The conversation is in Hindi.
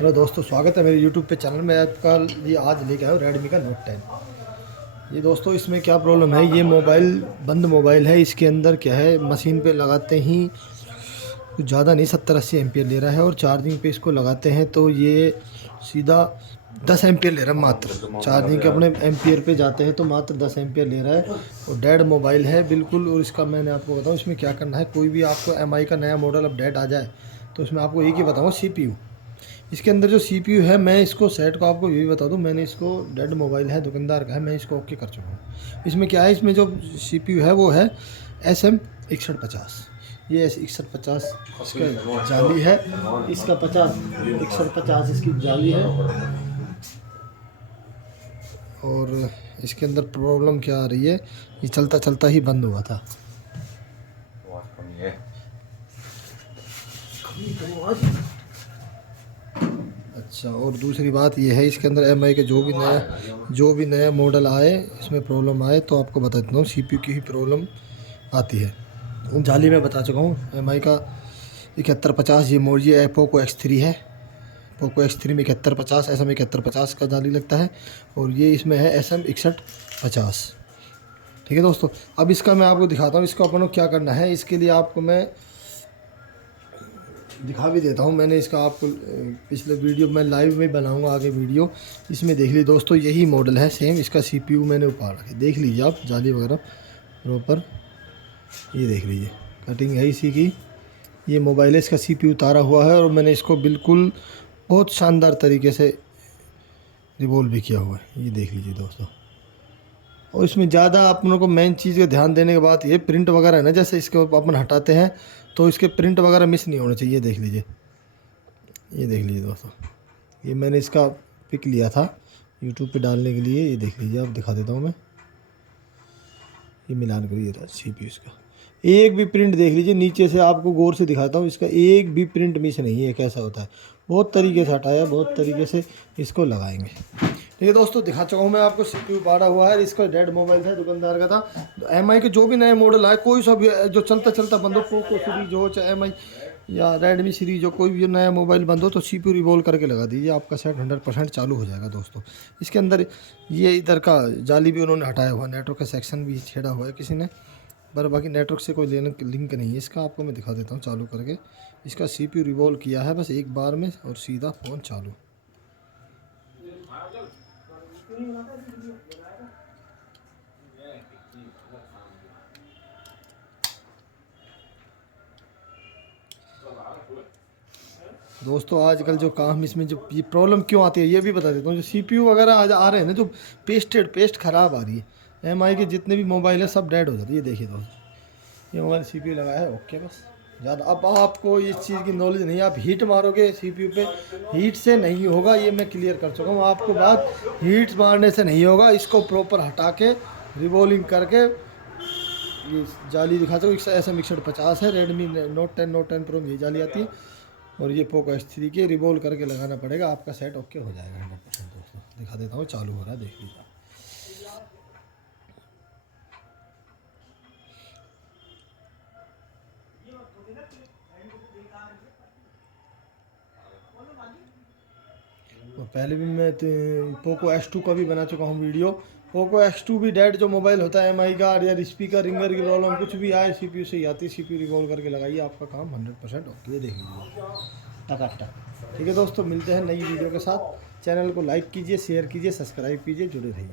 हेलो दोस्तों, स्वागत है मेरे यूट्यूब पे चैनल में। आपका ये आज लेके आया हूँ रेडमी का नोट 10। ये दोस्तों इसमें क्या प्रॉब्लम है, ये मोबाइल बंद मोबाइल है। इसके अंदर क्या है, मशीन पे लगाते ही कुछ ज़्यादा नहीं 70-80 एम्पियर ले रहा है, और चार्जिंग पे इसको लगाते हैं तो ये सीधा 10 एम्पियर ले रहा है मात्र। चार्जिंग के अपने एम्पियर पे जाते हैं तो मात्र 10 एम्पियर ले रहा है, और डेड मोबाइल है बिल्कुल। और इसका मैंने आपको बताऊँ इसमें क्या करना है। कोई भी आपको एमआई का नया मॉडल अपडेट आ जाए तो इसमें आपको एक ही बताऊँ, सीपीयू। इसके अंदर जो सीपीयू है, मैं इसको सेट को आपको ये भी बता दूं, मैंने इसको डेड मोबाइल है दुकानदार का है, मैं इसको ओके कर चुका हूँ। इसमें क्या है, इसमें जो सीपीयू है वो है SM6150। ये SM6150 इसका जाली है, इसका 6150 इसकी जाली है। और इसके अंदर प्रॉब्लम क्या आ रही है, ये चलता चलता ही बंद हुआ था। अच्छा, और दूसरी बात ये है, इसके अंदर एमआई के जो भी नया मॉडल आए, इसमें प्रॉब्लम आए तो आपको बता देता हूँ, सीपीयू की ही प्रॉब्लम आती है। जाली में बता चुका हूँ एमआई का 7150। ये पोको X3 है। पोको X3 में 7150 SM7150 का जाली लगता है, और ये इसमें है SM6150। ठीक है दोस्तों, अब इसका मैं आपको दिखाता हूँ इसको अपन को क्या करना है। इसके लिए आपको मैं दिखा भी देता हूँ। मैंने इसका आपको पिछले वीडियो में लाइव में बनाऊंगा आगे वीडियो, इसमें देख लीजिए दोस्तों, यही मॉडल है सेम। इसका सीपीयू मैंने उतार रखा है, देख लीजिए आप, जाली वगैरह प्रॉपर ये देख लीजिए, कटिंग है इसी की। ये मोबाइल है, इसका सीपीयू उतारा हुआ है, और मैंने इसको बिल्कुल बहुत शानदार तरीके से रिवॉल्व भी किया हुआ है, ये देख लीजिए दोस्तों। और इसमें ज़्यादा अपनों को मेन चीज़ का ध्यान देने के बाद, ये प्रिंट वगैरह है ना, जैसे इसको अपन हटाते हैं तो इसके प्रिंट वगैरह मिस नहीं होने चाहिए। देख लीजिए, ये देख लीजिए दोस्तों, ये मैंने इसका पिक लिया था यूट्यूब पे डालने के लिए। ये देख लीजिए, आप दिखा देता हूँ मैं, ये मिलान करिए था सीपीयू इसका। एक भी प्रिंट देख लीजिए, नीचे से आपको गौर से दिखाता हूँ, इसका एक भी प्रिंट मिस नहीं है। कैसा होता है, बहुत तरीके से हटाया, बहुत तरीके से इसको लगाएंगे। ठीक है दोस्तों, दिखा चुका हूँ मैं आपको, सीपीयू पाड़ा हुआ है। इसका डेड मोबाइल था, दुकानदार का था। एमआई के जो भी नए मॉडल आए, कोई सा भी जो चलता चलता बंद हो, पोको सीरीज हो चाहे एमआई या रेडमी सीरीज हो, कोई भी नया मोबाइल बंद हो तो सीपीयू रिवॉल्व करके लगा दीजिए, आपका सेट 100% चालू हो जाएगा दोस्तों। इसके अंदर ये इधर का जाली भी उन्होंने हटाया हुआ, नेटवर्क का सेक्शन भी छेड़ा हुआ है किसी ने, पर बाकी नेटवर्क से कोई लिंक नहीं है इसका। आपको मैं दिखा देता हूँ चालू करके। इसका सीपीयू रिवॉल्व किया है बस एक बार में, और सीधा फ़ोन चालू। दोस्तों आजकल जो काम इसमें जो ये प्रॉब्लम क्यों आती है ये भी बता देता हूँ। जो सीपीयू वगैरह आ रहे हैं ना, जो पेस्ट ख़राब आ रही है। एमआई के जितने भी मोबाइल है सब डेड हो जाती है। ये देखिए दोस्तों, ये मोबाइल सीपीयू लगाया है ओके बस। ज़्यादा अब आपको इस चीज़ की नॉलेज नहीं है, आप हीट मारोगे सीपीयू पे, हीट से नहीं होगा, ये मैं क्लियर कर चुका हूँ आपको बात। हीट मारने से नहीं होगा, इसको प्रॉपर हटा के रिवॉल्विंग करके, ये जाली दिखा चुका हूँ। SM6150 है, रेडमी नोट 10 प्रो में ये जाली आती है, और ये पोको X3 के रिवॉल्व करके लगाना पड़ेगा, आपका सेट ओके हो जाएगा 100% दोस्तों। दिखा देता हूँ, चालू हो रहा है, देख लीजिए। तो पहले भी मैं पोको X2 का भी बना चुका हूँ वीडियो। पोको X2 भी डेड जो मोबाइल होता है एमआई का, या स्पीकर रिंगर की प्रॉब्लम कुछ भी आए, सीपीयू से ही आती है। सीपीयू रिवॉल्व करके लगाइए, आपका काम 100% ओके। देख लीजिए टकाटक। ठीक है दोस्तों, मिलते हैं नई वीडियो के साथ। चैनल को लाइक कीजिए, शेयर कीजिए, सब्सक्राइब कीजिए, जुड़े रहिए।